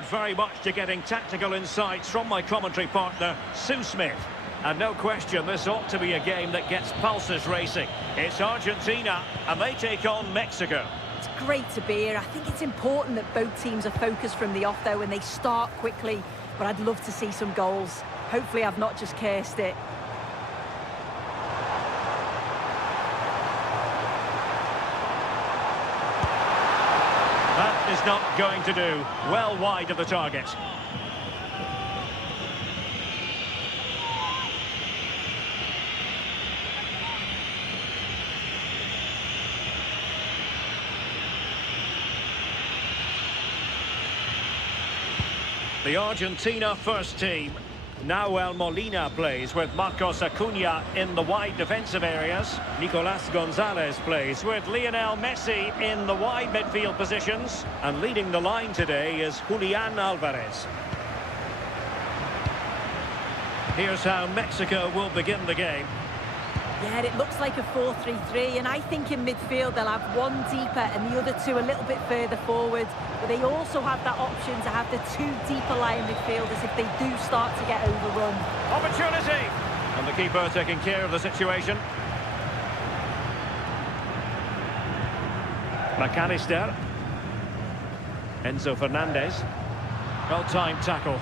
forward very much to getting tactical insights from my commentary partner, Sue Smith. And no question, this ought to be a game that gets pulses racing. It's Argentina, and they take on Mexico. It's great to be here. I think it's important that both teams are focused from the off, though, and they start quickly. But I'd love to see some goals. Hopefully I've not just cursed it. That is not going to do. Well wide of the target. The Argentina first team. Nahuel Molina plays with Marcos Acuna in the wide defensive areas. Nicolas Gonzalez plays with Lionel Messi in the wide midfield positions. And leading the line today is Julian Alvarez. Here's how Mexico will begin the game. Yeah, it looks like a 4-3-3, and I think in midfield they'll have one deeper and the other two a little bit further forward. But they also have that option to have the two deeper lying midfielders if they do start to get overrun. Opportunity! And the keeper taking care of the situation. McAllister. Enzo Fernandez. Well-timed tackle.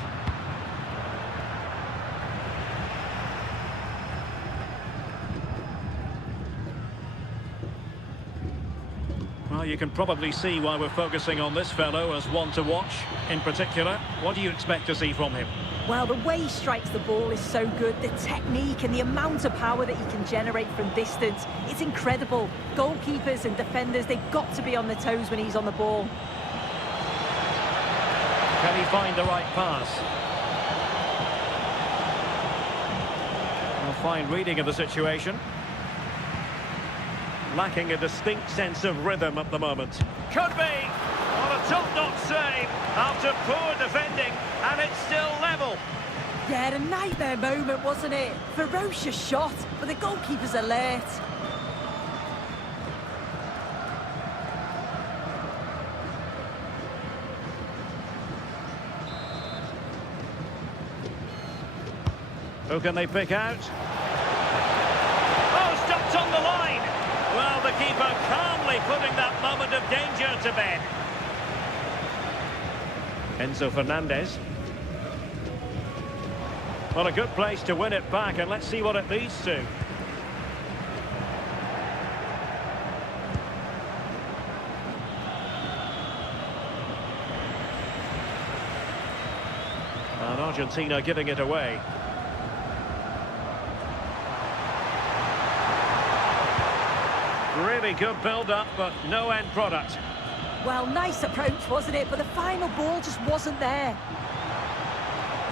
Well, you can probably see why we're focusing on this fellow as one to watch. In particular, what do you expect to see from him? Well, the way he strikes the ball is so good. The technique and the amount of power that he can generate from distance, it's incredible. Goalkeepers and defenders, they've got to be on their toes when he's on the ball. Can he find the right pass? A fine reading of the situation. Lacking a distinct sense of rhythm at the moment. Could be! On a top-notch save after poor defending, and it's still level. Yeah, a nightmare moment, wasn't it? Ferocious shot, but the goalkeeper's alert. Who can they pick out? Oh, stopped on the line! Well, the keeper calmly putting that moment of danger to bed. Enzo Fernandez. Well, a good place to win it back, and let's see what it leads to. And Argentina giving it away. Really good build-up, but no end product. Well, nice approach, wasn't it? But the final ball just wasn't there.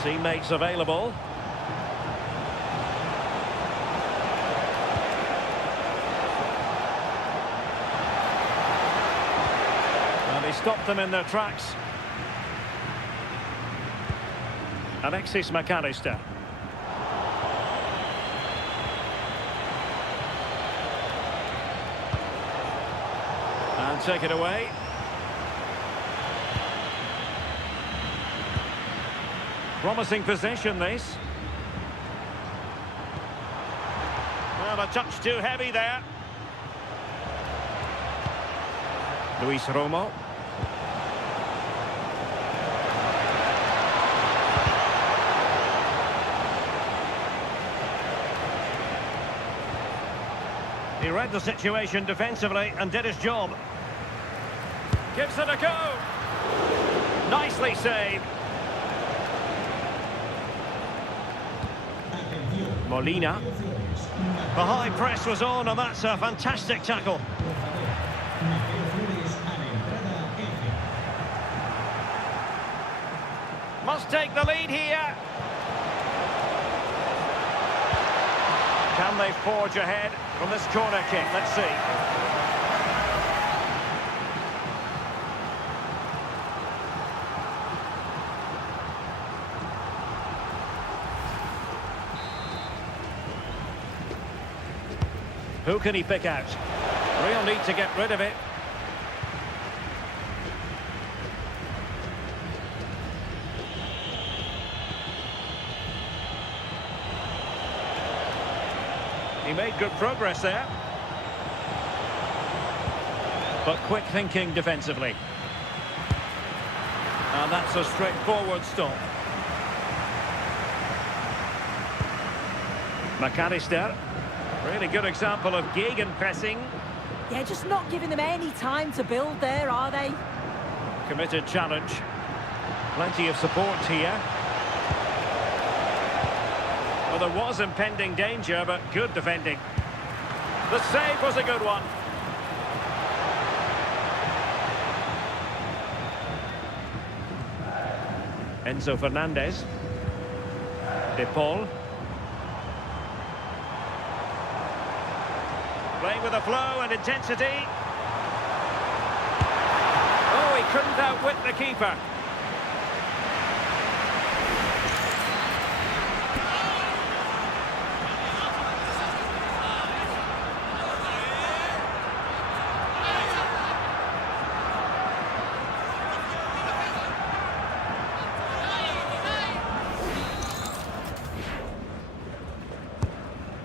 Teammates available. And he stopped them in their tracks. Alexis McAllister. And take it away. Promising possession, this. Well, a touch too heavy there. Luis Romo. He read the situation defensively and did his job. Gives it a go. Nicely saved. Molina. The high press was on, and that's a fantastic tackle. Must take the lead here. Can they forge ahead from this corner kick? Let's see. Who can he pick out? Real need to get rid of it. He made good progress there. But quick thinking defensively. And that's a straightforward stop. McAllister. Really good example of gegenpressing. Yeah, just not giving them any time to build there, are they? Committed challenge. Plenty of support here. Well, there was impending danger, but good defending. The save was a good one. Enzo Fernandez. De Paul. Playing with a flow and intensity. Oh, he couldn't outwit the keeper.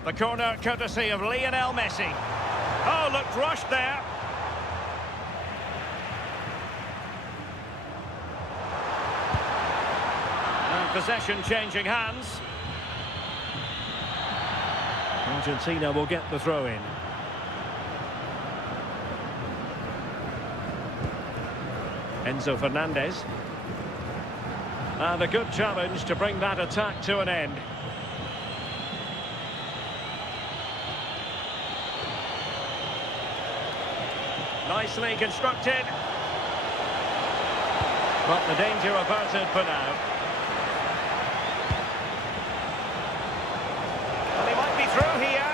The corner courtesy of Lionel Messi. Oh, looked rushed there. And possession changing hands. Argentina will get the throw in. Enzo Fernandez. And a good challenge to bring that attack to an end. Nicely constructed. But the danger averted for now. Well, he might be through here.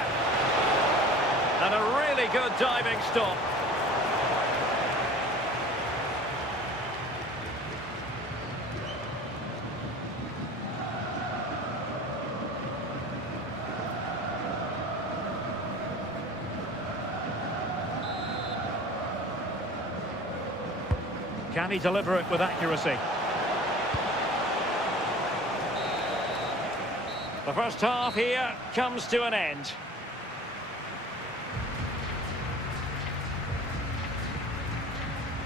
And a really good diving stop. Can he deliver it with accuracy? The first half here comes to an end.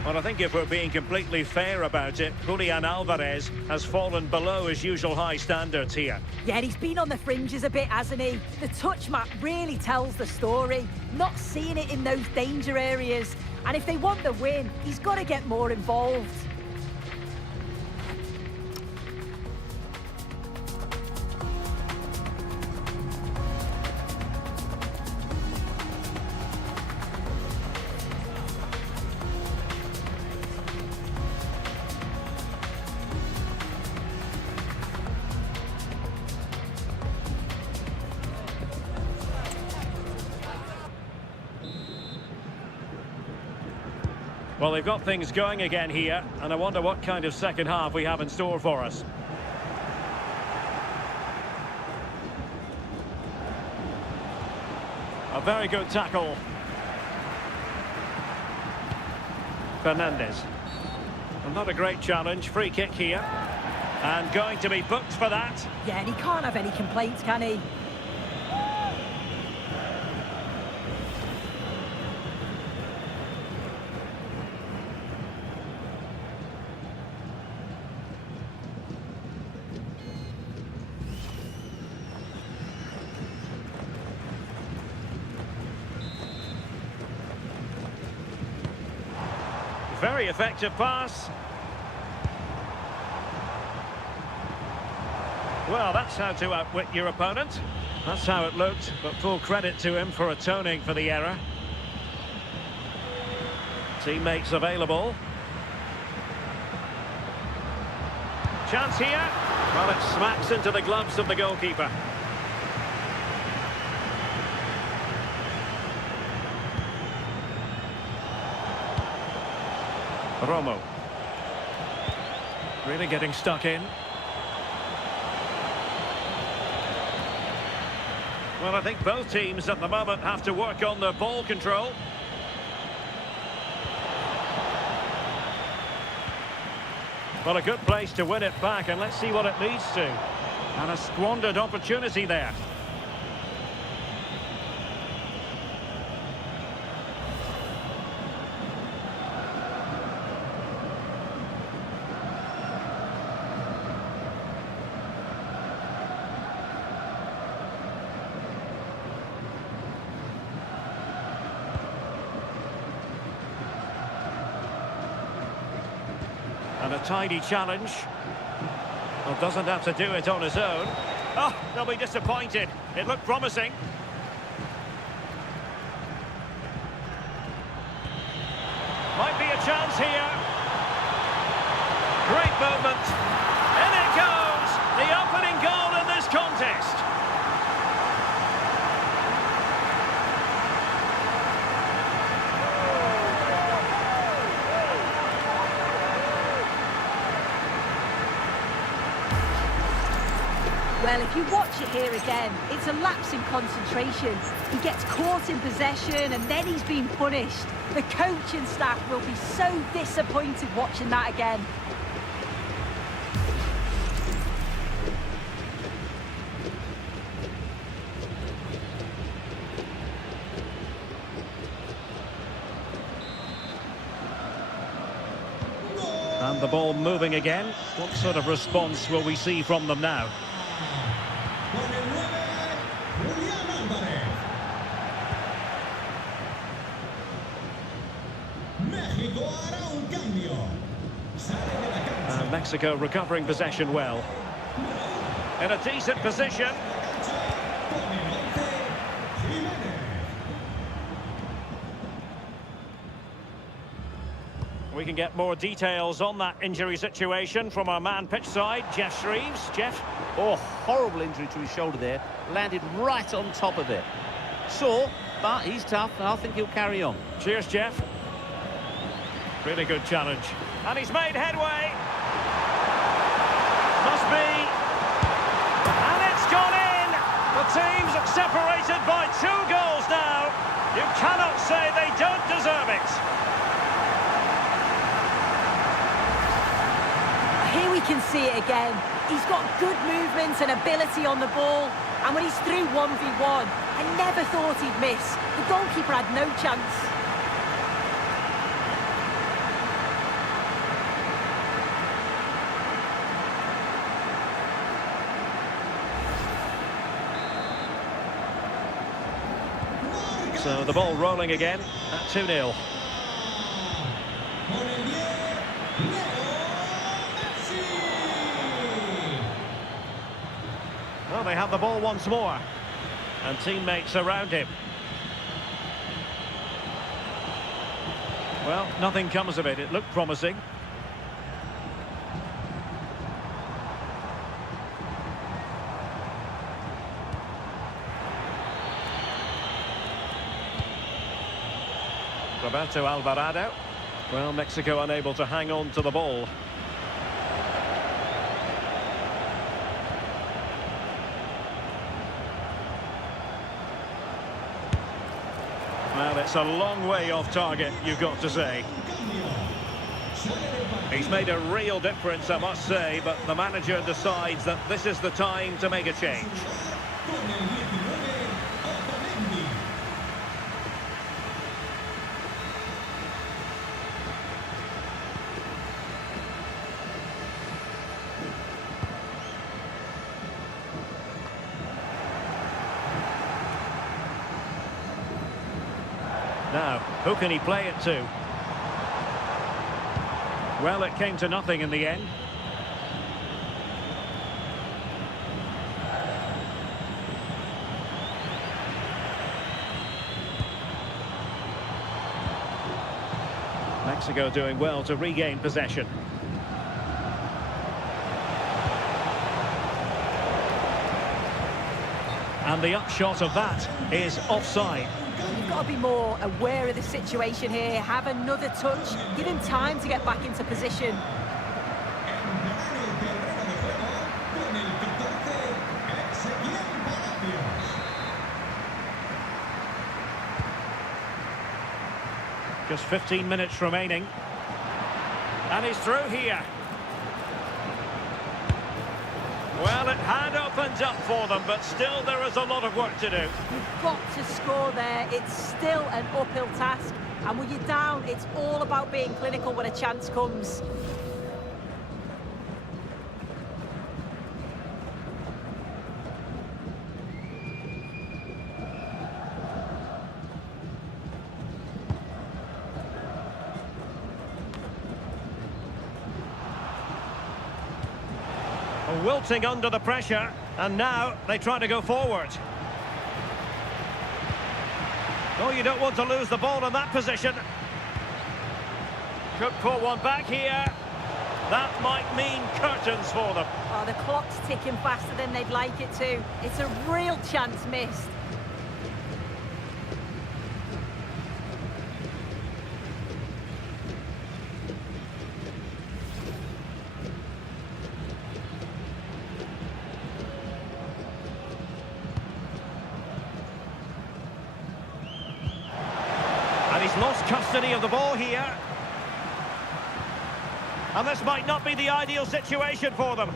Well, I think if we're being completely fair about it, Julian Alvarez has fallen below his usual high standards here. Yeah, he's been on the fringes a bit, hasn't he? The touch map really tells the story. Not seeing it in those danger areas. And if they want the win, he's got to get more involved. Well, they've got things going again here, and I wonder what kind of second half we have in store for us. A very good tackle. Fernandez. Well, not a great challenge, free kick here. And going to be booked for that. Yeah, and he can't have any complaints, can he? Very effective pass. Well, that's how to outwit your opponent. That's how it looked, but full credit to him for atoning for the error. Teammates available. Chance here. Well, it smacks into the gloves of the goalkeeper. Romo. Really getting stuck in. Well, I think both teams at the moment have to work on their ball control. Well, a good place to win it back, and let's see what it leads to. And a squandered opportunity there. tidy challenge. Well, doesn't have to do it on his own. Oh, they'll be disappointed. It looked promising. Might be a chance here. Great movement. In it goes! The opening goal in this contest. Well, if you watch it here again, it's a lapse in concentration. He gets caught in possession and then he's been punished. The coach and staff will be so disappointed watching that again. And the ball moving again. What sort of response will we see from them now? Mexico recovering possession well. In a decent position. We can get more details on that injury situation from our man pitch side, Jeff Shreves. Jeff? Oh, horrible injury to his shoulder there. Landed right on top of it. Sore, but he's tough, and I think he'll carry on. Cheers, Jeff. Really good challenge. And he's made headway. Must be. And it's gone in. The teams are separated by 2 goals now. You cannot say they don't deserve it. Here we can see it again. He's got good movement and ability on the ball. And when he's through 1v1, I never thought he'd miss. The goalkeeper had no chance. So the ball rolling again at 2-0. Well, they have the ball once more. And teammates around him. Well, nothing comes of it. It looked promising. Roberto Alvarado. Well, Mexico unable to hang on to the ball. Well, it's a long way off target, you've got to say. He's made a real difference, I must say, but the manager decides that this is the time to make a change. Now, who can he play it to? Well, it came to nothing in the end. Mexico doing well to regain possession. And the upshot of that is offside. You've got to be more aware of the situation here. Have another touch. Give him time to get back into position. Just 15 minutes remaining. And he's through here. Well, it had opened up for them, but still there is a lot of work to do. You've got to score there. It's still an uphill task. And when you're down, it's all about being clinical when a chance comes. Wilting under the pressure, and now they try to go forward. Oh, you don't want to lose the ball in that position. Could pull one back here. That might mean curtains for them. Oh, the clock's ticking faster than they'd like it to. It's a real chance missed. And he's lost custody of the ball here. And this might not be the ideal situation for them.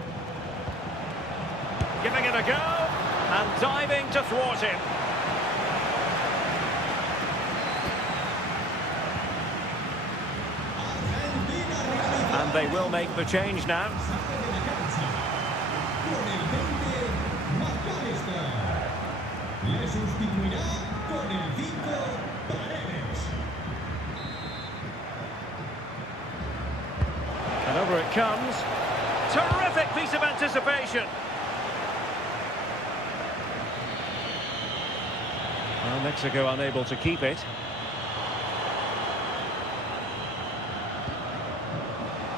Giving it a go, and diving to thwart him. And they will make the change now. And over it comes. Terrific piece of anticipation. Well, Mexico unable to keep it.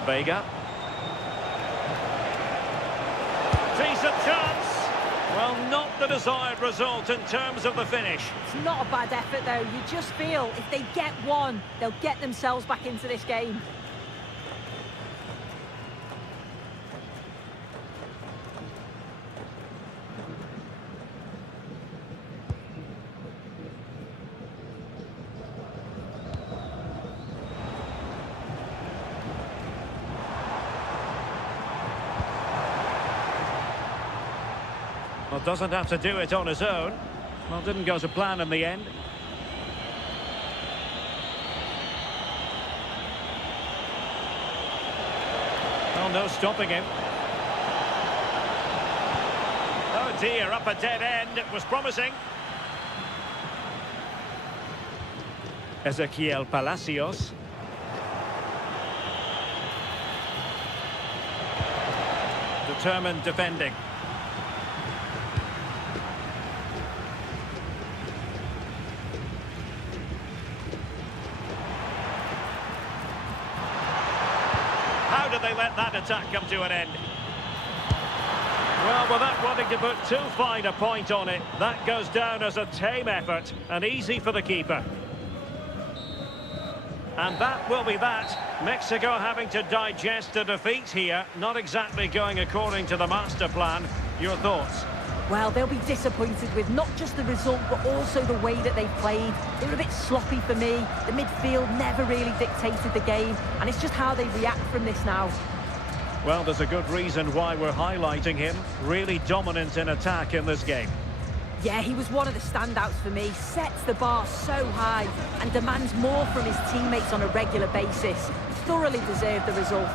Vega. Decent chance. Well, not the desired result in terms of the finish. It's not a bad effort, though. You just feel if they get one, they'll get themselves back into this game. Well, doesn't have to do it on his own. Well, didn't go to plan in the end. Well, no stopping him. Oh dear, up a dead end. It was promising. Ezequiel Palacios. Determined defending. How did they let that attack come to an end? Well, without wanting to put too fine a point on it, that goes down as a tame effort and easy for the keeper. And that will be that. Mexico having to digest a defeat here, not exactly going according to the master plan. Your thoughts? Well, they'll be disappointed with not just the result, but also the way that they've played. They were a bit sloppy for me. The midfield never really dictated the game, and it's just how they react from this now. Well, there's a good reason why we're highlighting him. Really dominant in attack in this game. Yeah, he was one of the standouts for me. Sets the bar so high and demands more from his teammates on a regular basis. Thoroughly deserved the result.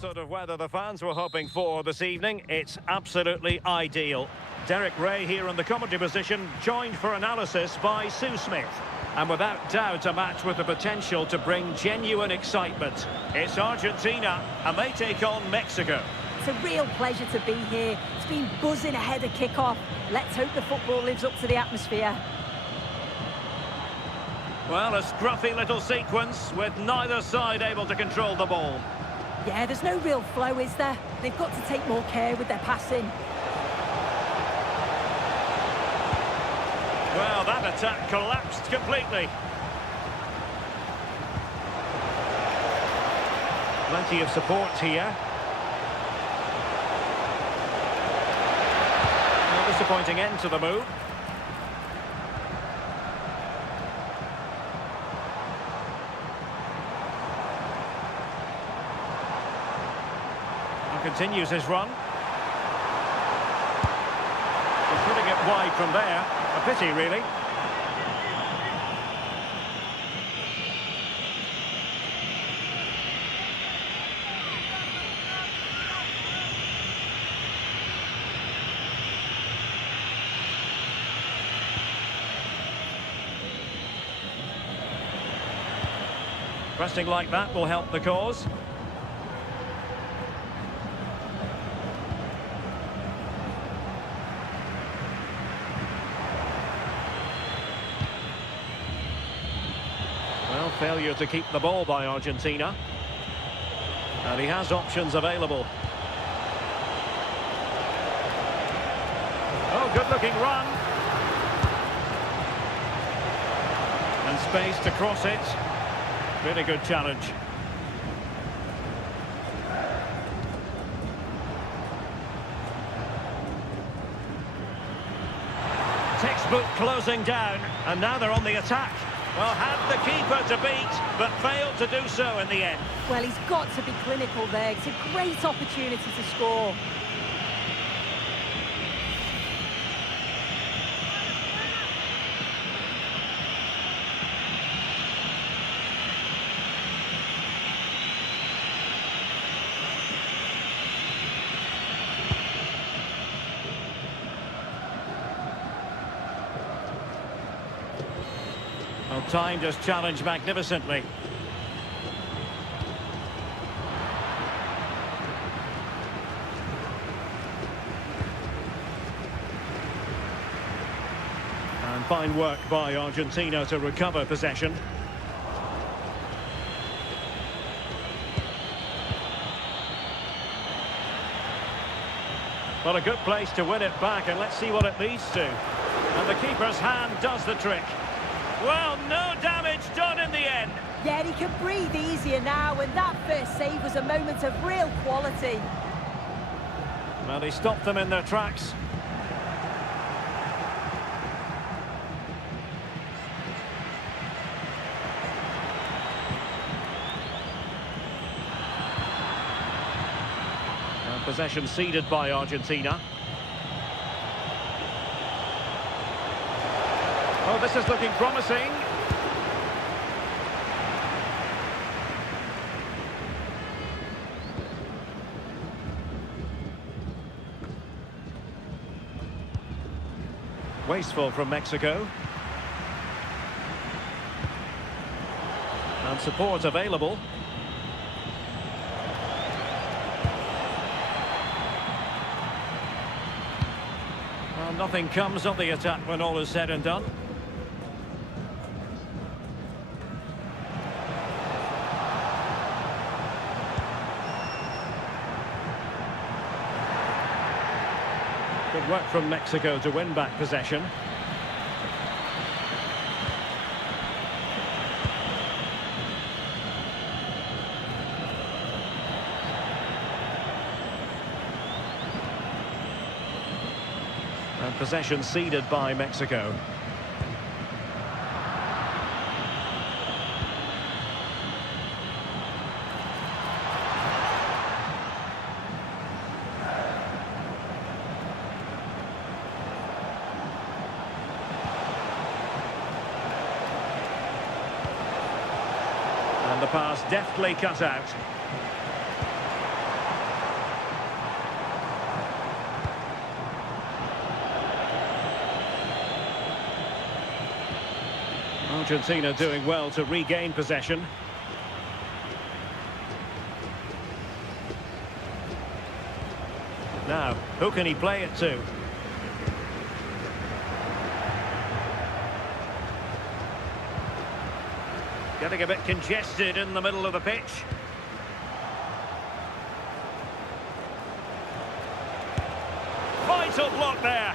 sort of weather the fans were hoping for this evening. It's absolutely ideal. Derek Ray here in the commentary position, joined for analysis by Sue Smith. And without doubt, a match with the potential to bring genuine excitement. It's Argentina, and they take on Mexico. It's a real pleasure to be here. It's been buzzing ahead of kick-off. Let's hope the football lives up to the atmosphere. Well, a scruffy little sequence with neither side able to control the ball. Yeah, there's no real flow, is there? They've got to take more care with their passing. Well, that attack collapsed completely. Plenty of support here. A disappointing end to the move. Continues his run. He's putting it wide from there. A pity, really. Pressing like that will help the cause. Failure to keep the ball by Argentina. And he has options available. Oh, good-looking run. And space to cross it. Really good challenge. Textbook closing down, and now they're on the attack. Well, had the keeper to beat, but failed to do so in the end. Well, he's got to be clinical there. It's a great opportunity to score. Well, time just challenged magnificently. And fine work by Argentina to recover possession. Well, a good place to win it back, and let's see what it leads to. And the keeper's hand does the trick. Well, no damage done in the end. Yeah, he can breathe easier now, and that first save was a moment of real quality. Well, he stopped them in their tracks. And possession ceded by Argentina. Oh, this is looking promising. Wasteful from Mexico. And support available. Well, nothing comes of the attack when all is said and done. Good work from Mexico to win back possession. And possession ceded by Mexico. And the pass deftly cut out. Argentina doing well to regain possession. Now, who can he play it to? Getting a bit congested in the middle of the pitch. Vital block there.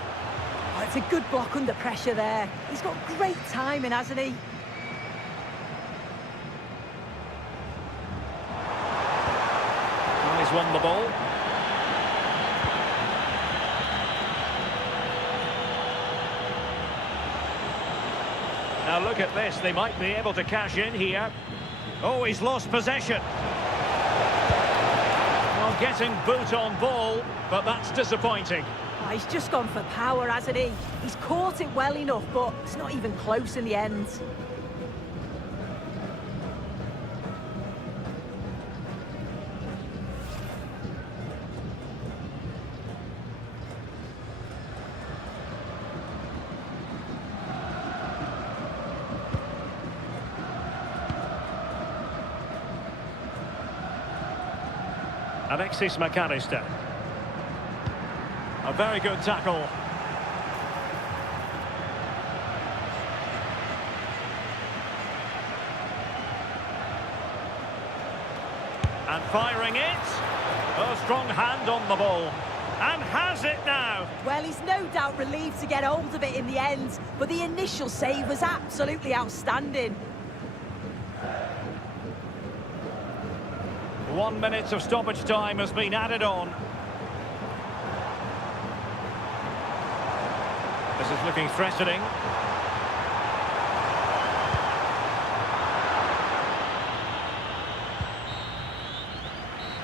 Oh, it's a good block under pressure there. He's got great timing, hasn't he? Well, he's won the ball. Now look at this, they might be able to cash in here. Oh, he's lost possession. Well, getting boot on ball, but that's disappointing. Oh, he's just gone for power, hasn't he? He's caught it well enough, but it's not even close in the end. Alexis McAllister. A very good tackle. And firing it. A strong hand on the ball. And has it now. Well, he's no doubt relieved to get hold of it in the end, but the initial save was absolutely outstanding. 1 minute of stoppage time has been added on. This is looking threatening.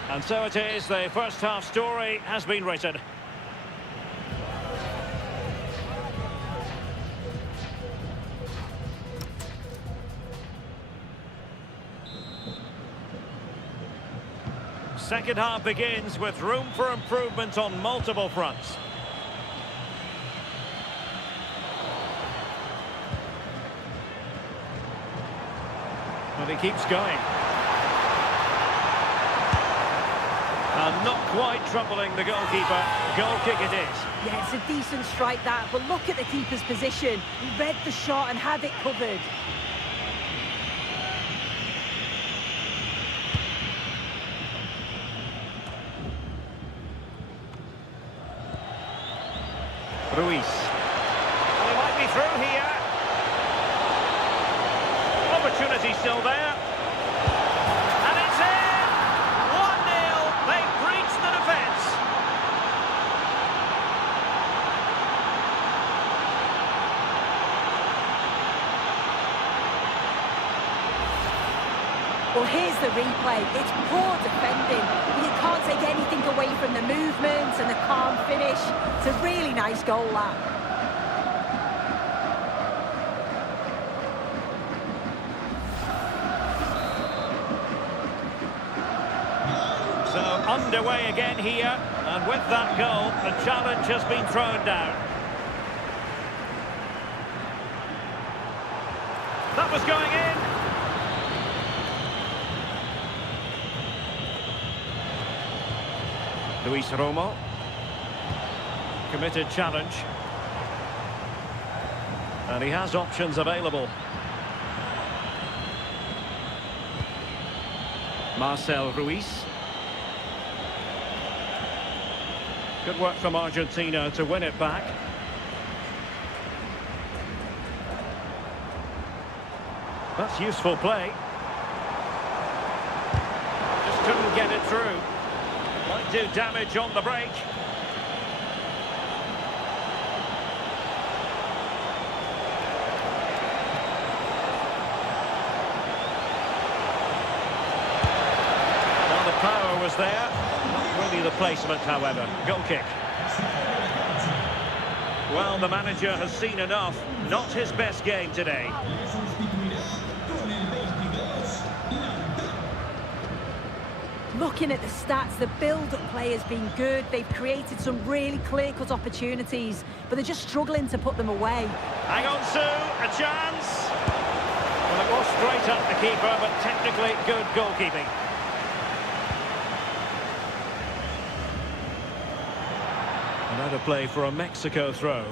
And so it is, the first half story has been written. Second half begins with room for improvement on multiple fronts. But he keeps going. And not quite troubling the goalkeeper. Goal kick it is. Yeah, it's a decent strike that, but look at the keeper's position. He read the shot and had it covered. Ruiz. Well, he might be through here. Opportunity still there. And it's in! 1-0. They've breached the defence. Well, here's the replay. It's poor defending. You can't take anything away from the movement and the calm finish. It's a really nice goal, that. So underway again here, and with that goal, the challenge has been thrown down. That was going in. Luis Romo. Committed challenge. And he has options available. Marcel Ruiz. Good work from Argentina to win it back. That's useful play. Just couldn't get it through. Might do damage on the break. Well, the power was there. Not really the placement, however. Goal kick. Well, the manager has seen enough. Not his best game today. Looking at the stats, the build-up play has been good. They've created some really clear-cut opportunities, but they're just struggling to put them away. Hang on, Sue, a chance. Well, straight at the keeper, but technically good goalkeeping. Another play for a Mexico throw.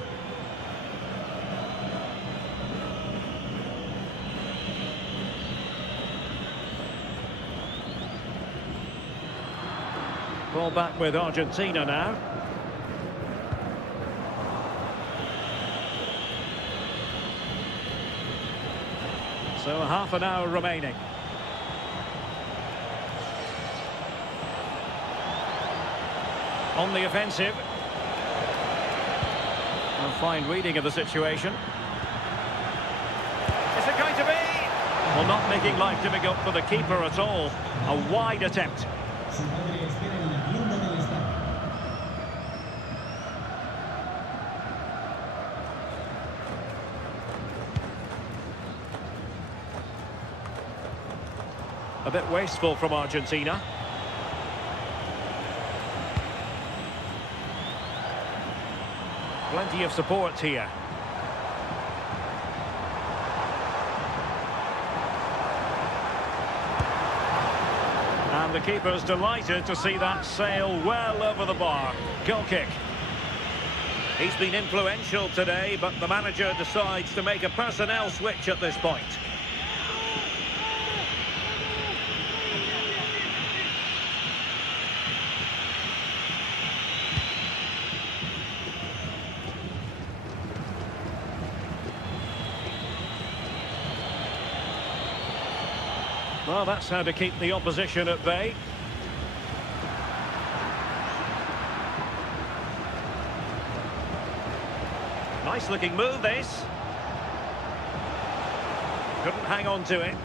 Ball back with Argentina now. So half an hour remaining. On the offensive. A fine reading of the situation. Is it going to be? Well, not making life difficult for the keeper at all. A wide attempt. A bit wasteful from Argentina. Plenty of support here. And the keeper's delighted to see that sail well over the bar. Goal kick. He's been influential today, but the manager decides to make a personnel switch at this point. Well, that's how to keep the opposition at bay. Nice looking move, this. Couldn't hang on to it.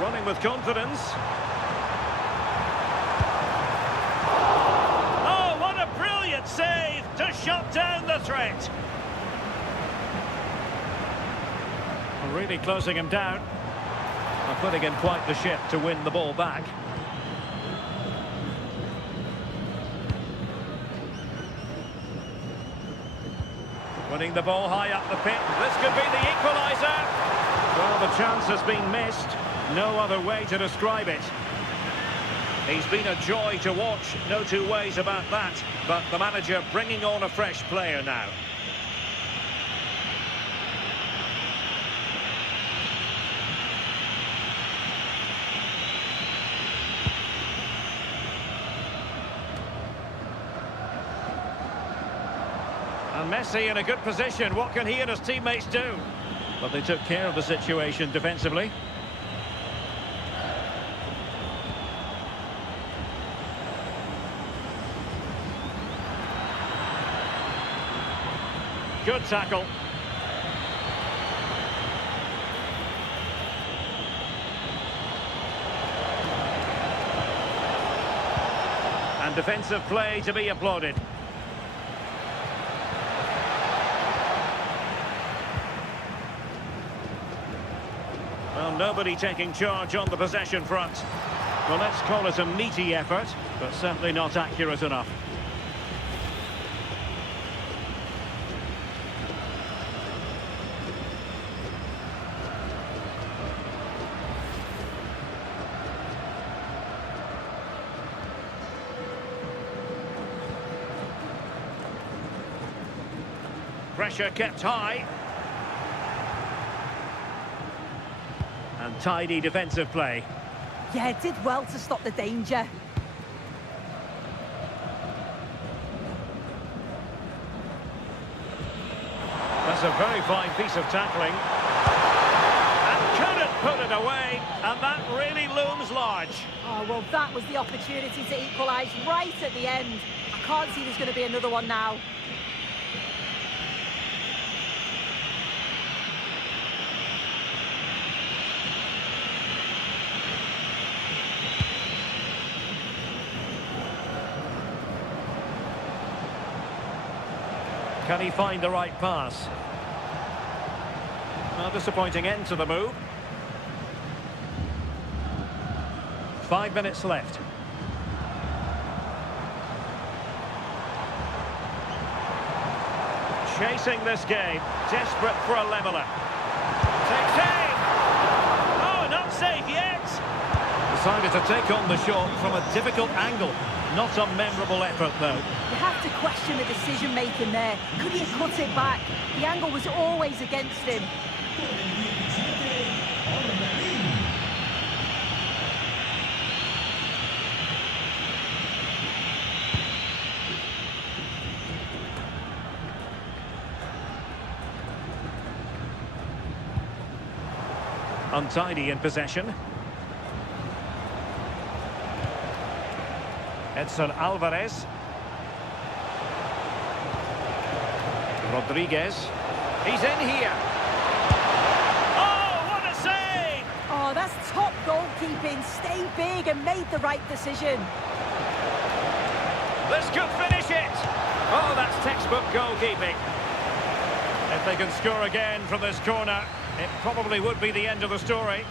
Running with confidence. Save to shut down the threat. Really closing him down and putting in quite the shift to win the ball back. Winning the ball high up the pitch. This could be the equaliser. Well, the chance has been missed. No other way to describe it. He's been a joy to watch, no two ways about that. But the manager bringing on a fresh player now. And Messi in a good position. What can he and his teammates do? But they took care of the situation defensively. Good tackle. And defensive play to be applauded. Well, nobody taking charge on the possession front. Well, let's call it a meaty effort, but certainly not accurate enough. Pressure kept high. And tidy defensive play. Yeah, it did well to stop the danger. That's a very fine piece of tackling. And couldn't put it away. And that really looms large. Oh, well, that was the opportunity to equalise right at the end. I can't see there's going to be another one now. Can he find the right pass? A disappointing end to the move. 5 minutes left. chasing this game, desperate for a leveller. Takes aim! Oh, not safe yet! Decided to take on the shot from a difficult angle. Not a memorable effort, though. You have to question the decision-making there. Could he have cut it back? The angle was always against him. Untidy in possession. Edson Alvarez. Rodriguez. He's in here. Oh, what a save! Oh, that's top goalkeeping. Stay big and made the right decision. This could finish it. Oh, that's textbook goalkeeping. If they can score again from this corner, it probably would be the end of the story.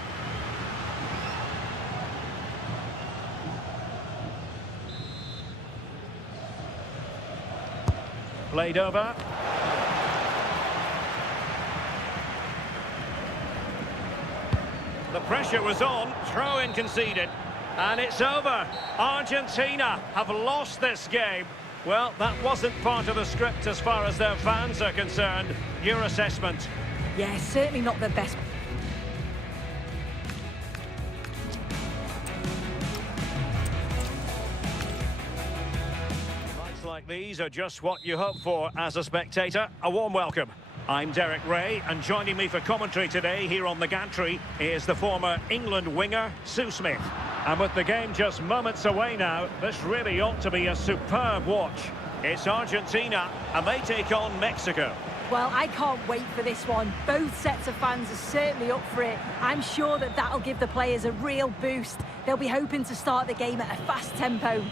Played over. The pressure was on, throw-in conceded. And it's over. Argentina have lost this game. Well, that wasn't part of the script as far as their fans are concerned. Your assessment? Yeah, certainly not the best. Nights like these are just what you hope for as a spectator. A warm welcome. I'm Derek Ray, and joining me for commentary today here on the gantry is the former England winger, Sue Smith. And with the game just moments away now, this really ought to be a superb watch. It's Argentina, and they take on Mexico. Well, I can't wait for this one. Both sets of fans are certainly up for it. I'm sure that that'll give the players a real boost. They'll be hoping to start the game at a fast tempo.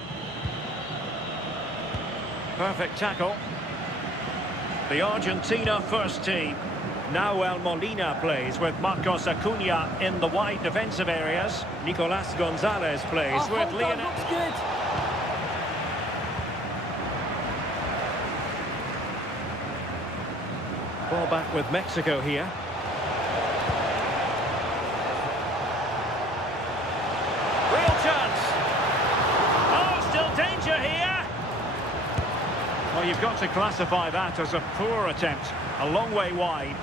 Perfect tackle. The Argentina first team. Now Molina plays with Marcos Acuna in the wide defensive areas. Nicolas Gonzalez plays with Lionel. Looks good. Ball back with Mexico here. Real chance. Oh, still danger here. Well, you've got to classify that as a poor attempt. A long way wide.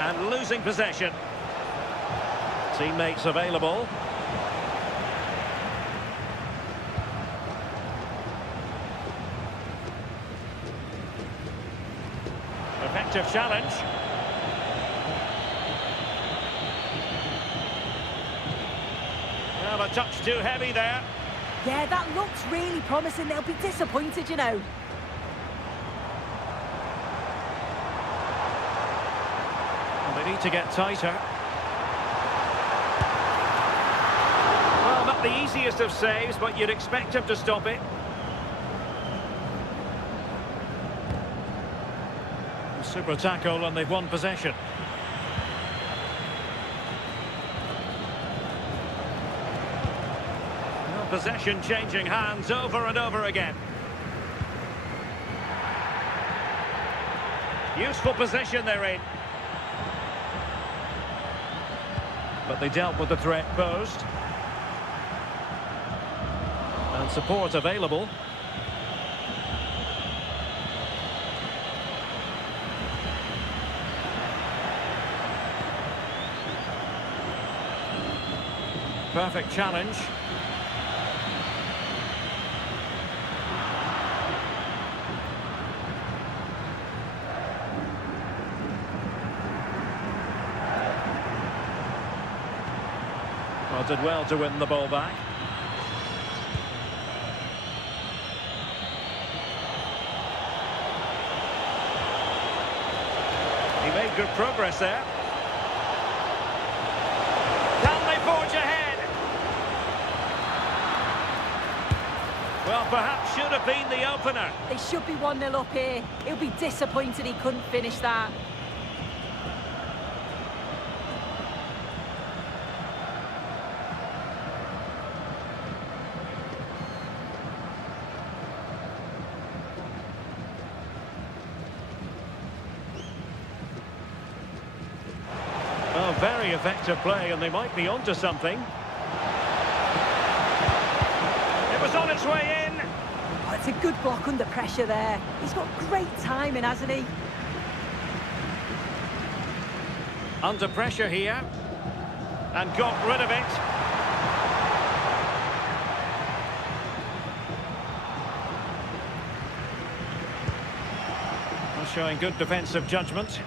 And losing possession. Teammates available. Effective challenge. Well, a touch too heavy there. Yeah, that looks really promising. They'll be disappointed, you know. They need to get tighter. Well, not the easiest of saves, but you'd expect him to stop it. Super tackle, and they've won possession. Well, possession changing hands over and over again. Useful position they're in. But they dealt with the threat posed. And support available. Perfect challenge. Well, did well to win the ball back. He made good progress there. Can they forge ahead? Well, perhaps should have been the opener. They should be 1-0 up here. He'll be disappointed he couldn't finish that. Oh, very effective play, and they might be onto something. It was on its way in. Oh, it's a good block under pressure there. He's got great timing, hasn't he? Under pressure here. And got rid of it. Well, showing good defensive judgment.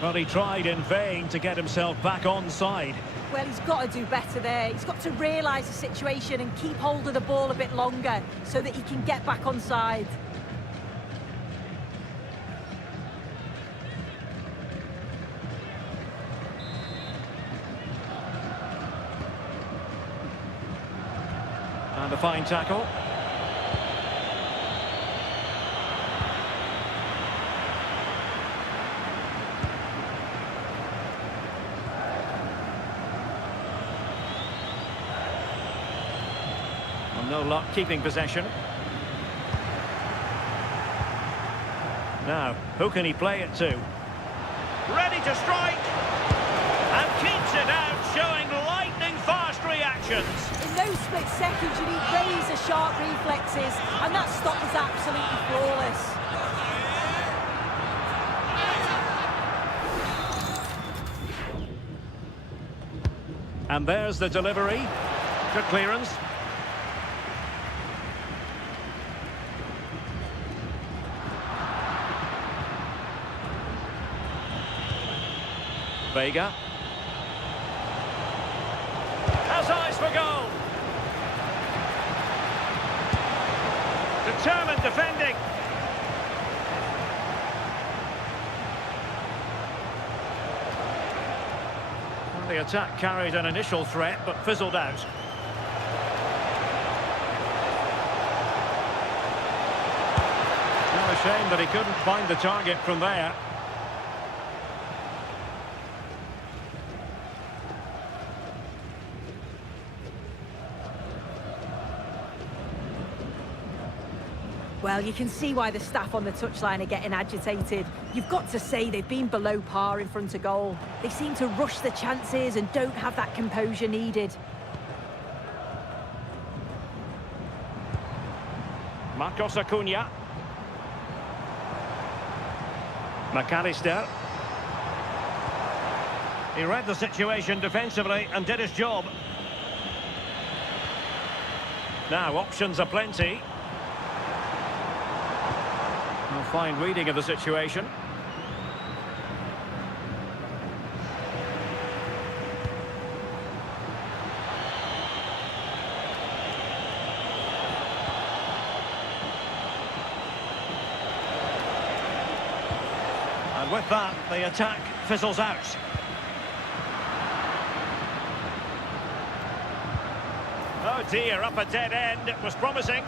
Well, he tried in vain to get himself back onside. Well, he's got to do better there. He's got to realise the situation and keep hold of the ball a bit longer so that he can get back onside. And a fine tackle. No luck keeping possession. Now, who can he play it to? Ready to strike! And keeps it out, showing lightning-fast reactions. In those split seconds, you need razor-sharp reflexes, and that stop was absolutely flawless. And there's the delivery. Good clearance. Vega. Has eyes for goal. Determined defending. Well, the attack carried an initial threat, but fizzled out. Well, a shame that he couldn't find the target from there. Well, you can see why the staff on the touchline are getting agitated. You've got to say they've been below par in front of goal. They seem to rush the chances and don't have that composure needed. Marcos Acuna. McAllister. He read the situation defensively and did his job. Now, options are plenty. A fine reading of the situation. And with that, the attack fizzles out. Oh dear, up a dead end. It was promising.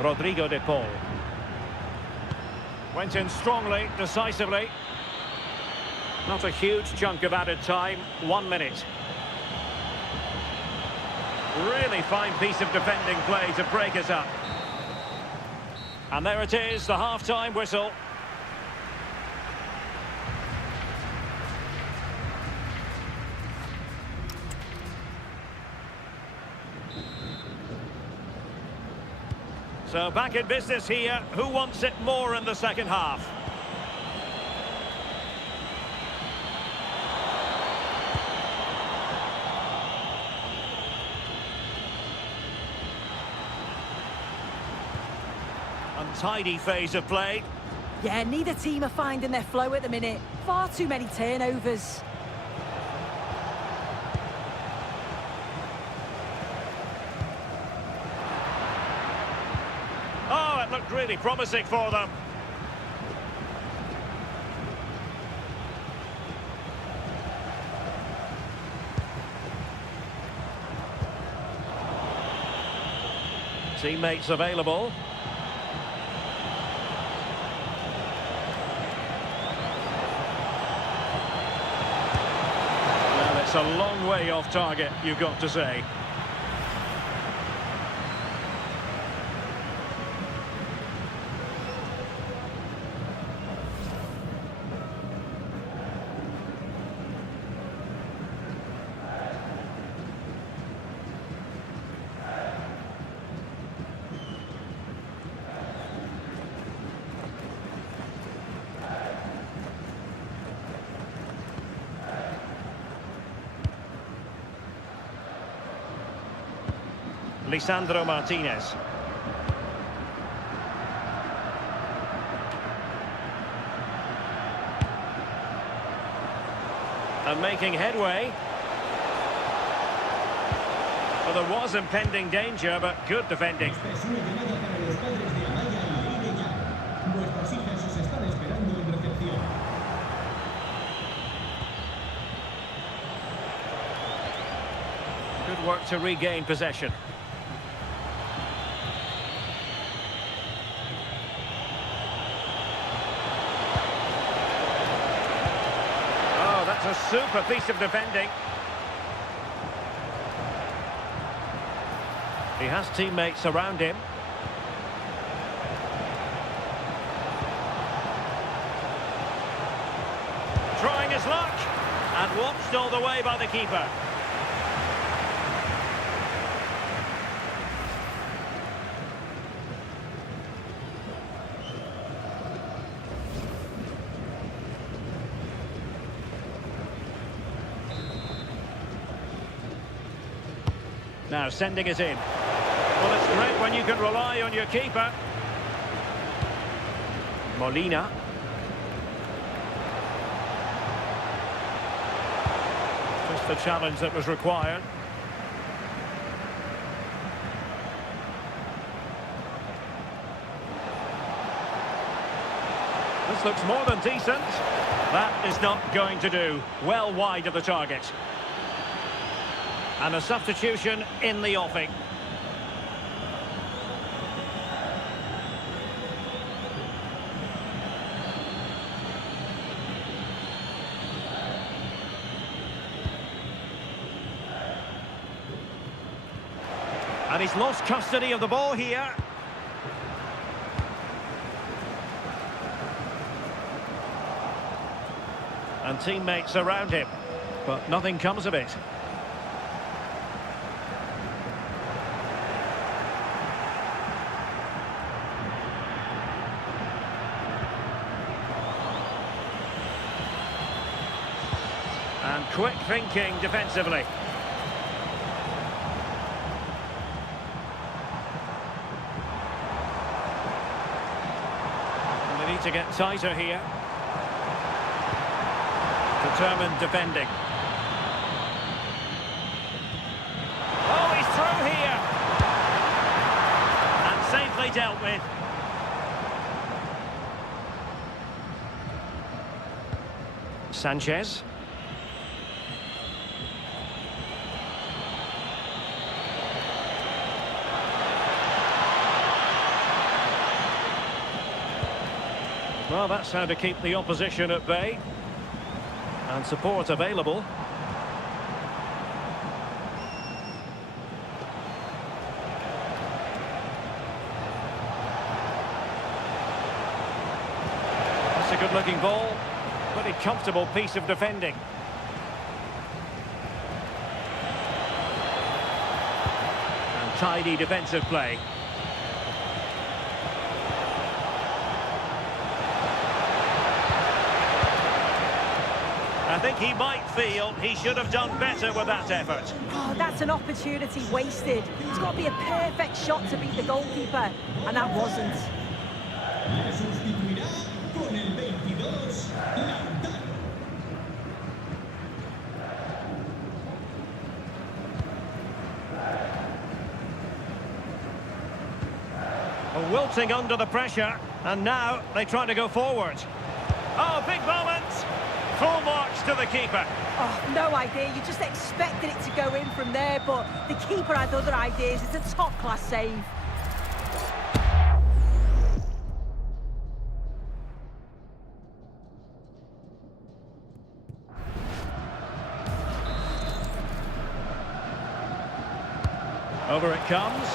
Rodrigo de Paul. Went in strongly, decisively. Not a huge chunk of added time, 1 minute. Really fine piece of defending play to break us up. And there it is, the half-time whistle. So back in business here. Who wants it more in the second half? Untidy phase of play. Yeah, neither team are finding their flow at the minute. Far too many turnovers. really promising for them. Teammates available. Well, it's a long way off target, you've got to say. Lisandro Martinez. And making headway. Well, there was impending danger, but good defending. Good work to regain possession. A super piece of defending. He has teammates around him. Trying his luck and watched all the way by the keeper. Now sending it in. Well, it's great when you can rely on your keeper. Molina. Just the challenge that was required. This looks more than decent. That is not going to do. Well wide of the target. And a substitution in the offing. And he's lost custody of the ball here. And teammates around him. But nothing comes of it. And quick thinking defensively. And they need to get tighter here. Determined defending. Oh, he's through here. And safely dealt with. Sanchez. Well, that's how to keep the opposition at bay. And support available. That's a good-looking ball. Pretty comfortable piece of defending. And tidy defensive play. I think he might feel he should have done better with that effort. Oh, that's an opportunity wasted. It's got to be a perfect shot to beat the goalkeeper, and that wasn't. Wilting under the pressure, and now they try to go forward. Oh, big moment! Full marks to the keeper. Oh, no idea. You just expected it to go in from there, but the keeper had other ideas. It's a top-class save. Over it comes.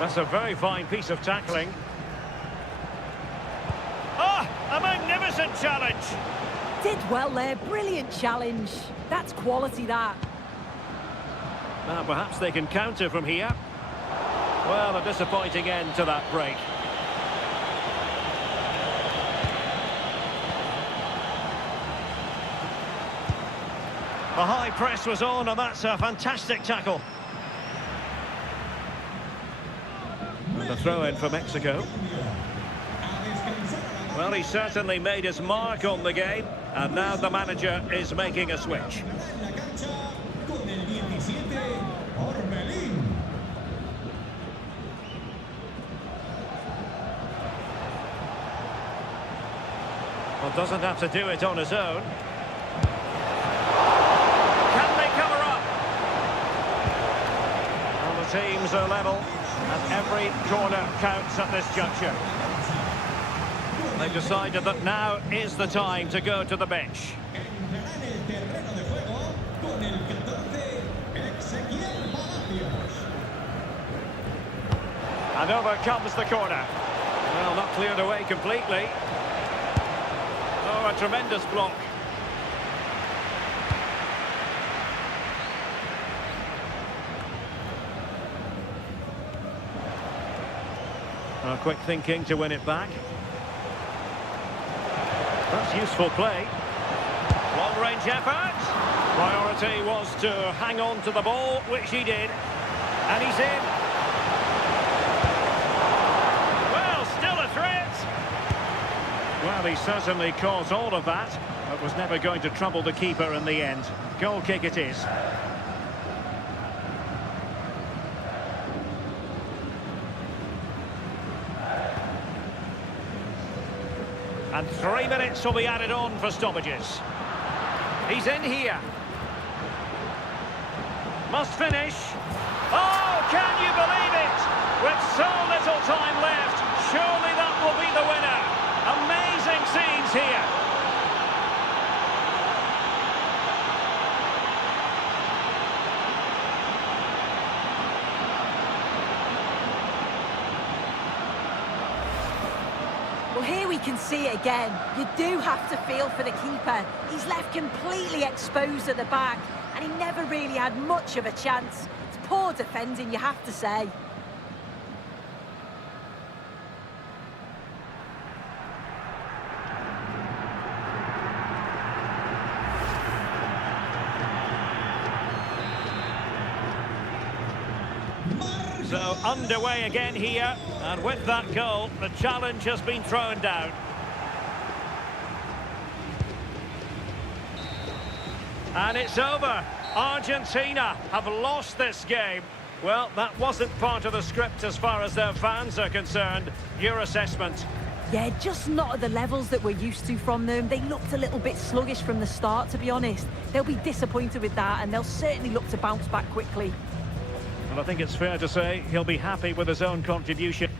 That's a very fine piece of tackling. Oh, a magnificent challenge. Did well there. Brilliant challenge. That's quality, that. Now, perhaps they can counter from here. Well, a disappointing end to that break. The high press was on, and that's a fantastic tackle. And the throw-in for Mexico. Well, he certainly made his mark on the game, and now the manager is making a switch. Well, doesn't have to do it on his own. Can they cover up? Well, the teams are level, and every corner counts at this juncture. They've decided that now is the time to go to the bench. And over comes the corner. Well, not cleared away completely. Oh, a tremendous block. Oh, quick thinking to win it back. That's useful play. Long-range effort. Priority was to hang on to the ball, which he did. And he's in. Well, still a threat. Well, he certainly caused all of that, but was never going to trouble the keeper in the end. Goal kick it is. And 3 minutes will be added on for stoppages. He's in here. Must finish. Oh, can you believe it? With so little time left, surely that will be the winner. Amazing scenes here. Well, here we can see it again. You do have to feel for the keeper. He's left completely exposed at the back, and he never really had much of a chance. It's poor defending, you have to say. So underway again here, and with that goal, the challenge has been thrown down. And it's over. Argentina have lost this game. Well, that wasn't part of the script as far as their fans are concerned. Your assessment? Yeah, just not at the levels that we're used to from them. They looked a little bit sluggish from the start, to be honest. They'll be disappointed with that, and they'll certainly look to bounce back quickly. Well, I think it's fair to say he'll be happy with his own contribution.